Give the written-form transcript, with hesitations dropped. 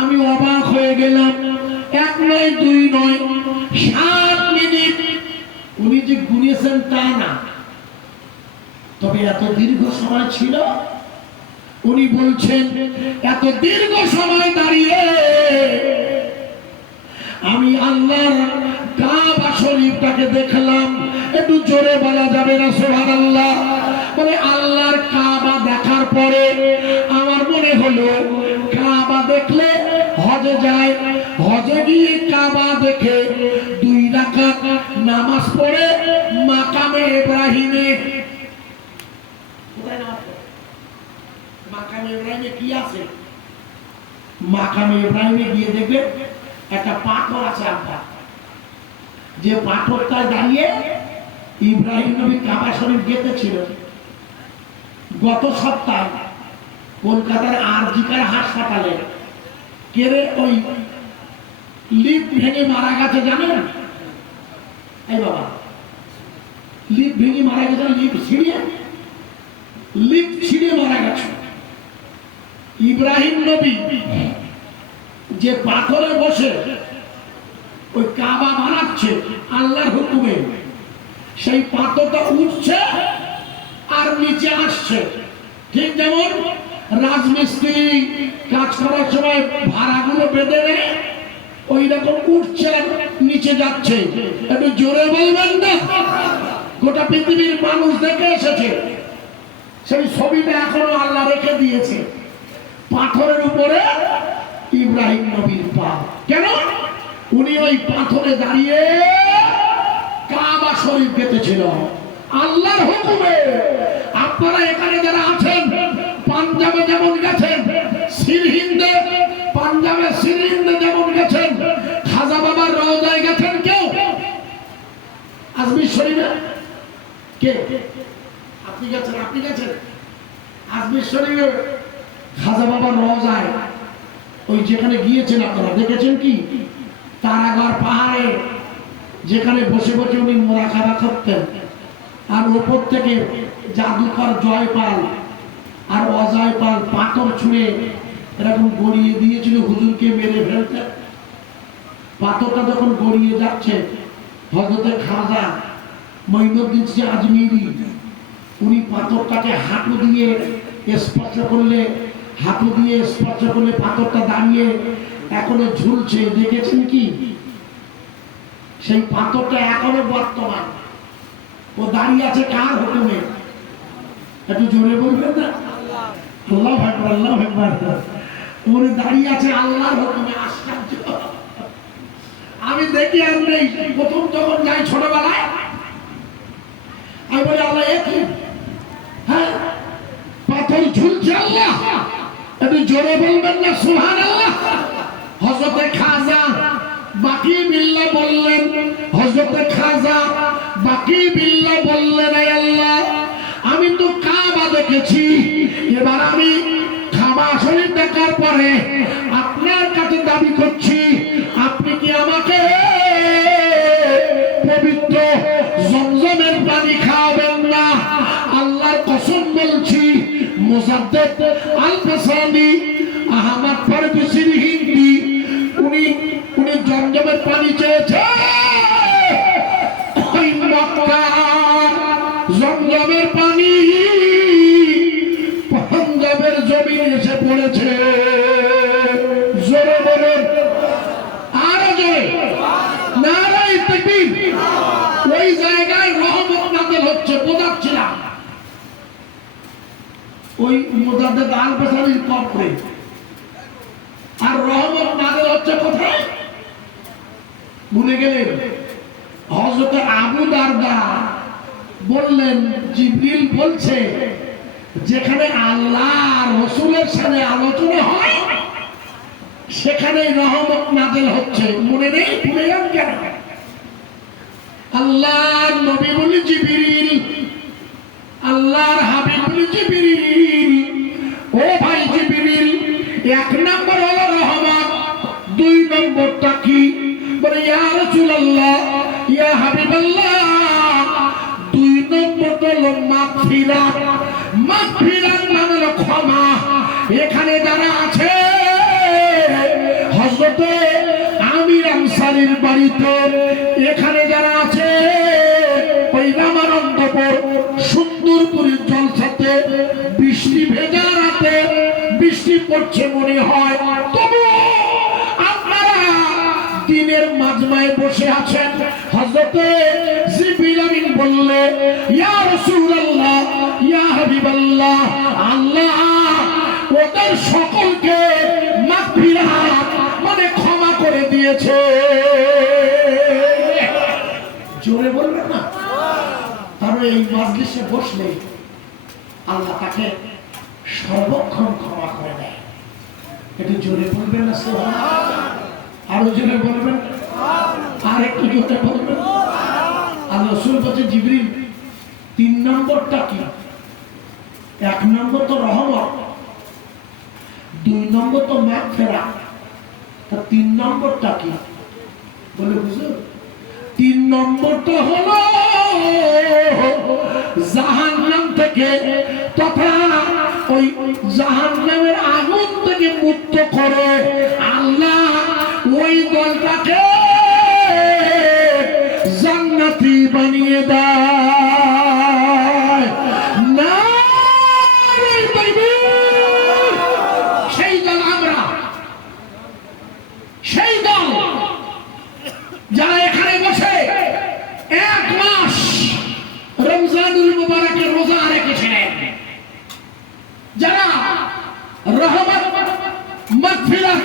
আমি অবাক হয়ে গেলাম। 1 নয় 2 নয় 7 মিনিট উনি যে গুনিয়েছেন তা না, তবে এত দীর্ঘ সময় ছিল। উনি বলছেন এত দীর্ঘ সময় দাঁড়িয়ে আমি আল্লাহর কাবা শরীফটাকে দেখলাম। একটু জোরে বলা যাবে না সুবহানাল্লাহ? বলে আল্লাহর কাবা দেখার পরে আমার মনে হলো কাবা দেখলে হজে যায়, হজে গিয়ে কাবা দেখে 2 রাকাত নামাজ পড়ে মাকামে ইব্রাহিমে, মাকামে ইব্রাহিমে কি আছে? মাকামে ইব্রাহিমে গিয়ে দেখবে একটা পাথর আছে। আপনার যে পাথরটায় দাঁড়িয়ে ইব্রাহিম নবী কাবা শরীফ গেঁথেছিল। গত সপ্তাহে কলকাতার আরজিকার হাসপাতালে কেড়ে ওই লিফট ভেঙে মারা গেছে, জানেন? এই বাবা, লিফট ভেঙে মারা গেছে, লিফট ছিঁড়ে মারা গেছে। ইব্রাহিম নবী যে পাথরে বসে ওই কাবা বানাচ্ছে আল্লাহর হুকুমে, সেই পাথরটা উঠছে আর নিচে আসছে। ঠিক যেমন রাজমিস্ত্রি কাজ করার সময় ভাড়াগুলো বেঁধে নেয়, ওই রকম উঠছে নিচে যাচ্ছে। একটু জোরে বলবেন না? গোটা পৃথিবীর মানুষ দেখে এসেছে, সেই ছবিটা এখনো আল্লাহ রেখে দিয়েছে। পাথরের উপরে ইব্রাহিম নবীর পা। কেন? উনি ওই পাথরে দাঁড়িয়ে কাবা শরীফ গেঁথেছিল আল্লাহর হুকুমে। আপনারা এখানে যারা আছেন, পাঞ্জাবে যেমন গেছেন, সিরহিন্দে, পাঞ্জাবে সিরহিন্দে যেমন গেছেন, খাজা বাবার রওজায় গেছেন কেউ? আজমির শরীফে কে? আপনি গেছেন? আপনি গেছেন আজমির শরীফে খাজা বাবার রওজায়? ওই যেখানে গিয়েছেন আপনারা দেখেছেন কি? তারাগড় পাহাড়ে যেখানে বসে বসে উনি মোরাকাবা করতেন, আর ওপর থেকে জাদুকর জয়পাল আর অজয়পাল পাথর ছুঁড়ে এরকম গড়িয়ে দিয়েছিল হুজুরকে মেরে ফেলতে। পাথরটা যখন গড়িয়ে যাচ্ছে, হযরতে খাজা মঈনুদ্দিন আজমিরি উনি পাথরটাকে হাঁটু দিয়ে স্পর্শ করলে, হাঁটু দিয়ে স্পর্শ করলে পাথরটা দাঁড়িয়ে এখনো ঝুলছে। দেখেছেন কি? সেই পাথরটা এখনো বর্তমান, ও দাঁড়িয়ে আছে কার হুকুমে? একটু জোরে বলবেন না? আল্লাহু আকবার, আল্লাহু আকবার। উনি দাঁড়িয়ে আছে আল্লাহর হুকুমে। আশ্চর্য! আমি দেখি আর নেই। প্রথম যখন যাই ছোটবেলায়, আমি বলি আল্লাহ একই, হ্যাঁ পাথর ঝুলছে আল্লাহ। একটু জোরে বলবেন না সুবহানাল্লাহ? হযরতে খাজা বাকি বিল্লাহ বললেন, হযরতে খাজা বাকি বিল্লাহ বললেন, আয় আল্লাহ, আমি তো কাবা দেখেছি, এবার আমি কাবা শরীফ দেখার পরে আপনার কাছে দাবি করছি, আপনি কি আমাকে পবিত্র জমজমের পানি খাওয়াবেন না? আল্লাহর কসম বলছি। মুজাদ্দেদ আল-ফাসানি আহমদ ফারদুসির হিন্দি উনি জমজমের পানি চেয়েছে। ওই মক্কা জমজমের পানি পাঞ্জাবের জমিনে এসে পড়েছে। জোরে বলেন, আরো জোরে, নারায়ে তাকবীর। ওই জায়গায় রহমত নাযিল হচ্ছে, বোঝাচ্ছিলাম। ওই মুজাদ্দেদ আল-ফাসানির কবরে। আর রহমত নাযিল হচ্ছে কোথায়? ভুলে গেলেন? হযরত আবু দারদা বললেন, জিবরিল বলছে যেখানে আল্লাহ রাসূলের সাথে আলোচনা হয় সেখানে রহমত নাযিল হচ্ছে। মনে নেই? ভুলে যান কেন? আল্লাহর নবী বলি জিবরিল, আল্লাহর হাবিব বলি জিবরিল। ও ভাই জিবরিল, 1 নম্বর হলো রহমত, 2 নম্বরটা কি? বলে ইয়া রাসূলুল্লাহ, ইয়া হাবিবাল্লাহ, 2 নম্বরটা হলো মাগফিরাত। মাগফিরাত মানে হলো ক্ষমা। এখানে যারা আছে ভান্ডারীর বাড়িতে এখানে যারা আছে ওই রামানন্দপুর সুন্দরপুরের জলসাতে বৃষ্টি ভেজা রাতে বৃষ্টি পড়ছে মনে হয়, তবু আপনারা দিনের মাজমায় বসে আছেন। হযরতে জিবরিল আমিন বললে, ইয়া রাসূলুল্লাহ, ইয়া হাবিবাল্লাহ, আল্লাহ ওদের সকলকে মাগফিরাত মানে ক্ষমা করে দিয়েছে। জোরে বলবেন না? তবে এই মাজলিসে বসলে আল্লাহ তাকে সর্বক্ষণ ক্ষমা করে দেয়। একটু জোরে বলবেন না? আরো জোরে বলবেন, আর একটু জোরে বলবেন। আর রাসূল বলছে, জিবরিল 3 নম্বরটা কি? 1 নম্বর তো রহমত, 2 নম্বর তো মাগফিরাত, তা 3 নম্বরটা কি? বলে বুঝুন, 3 নম্বরটা হলো জাহান্নাম থেকে তথা ওই জাহান্নামের আগুন থেকে মুক্ত করে আল্লাহ ওই দলটাকে জান্নাতি বানিয়ে দেয়। না সেই দল আমরা, সেই দল যারা এখানে বসে 1 মাস রমজানুল মুবারকের রোজা রেখেছিলেন, যারা রহমত মাগফিরাত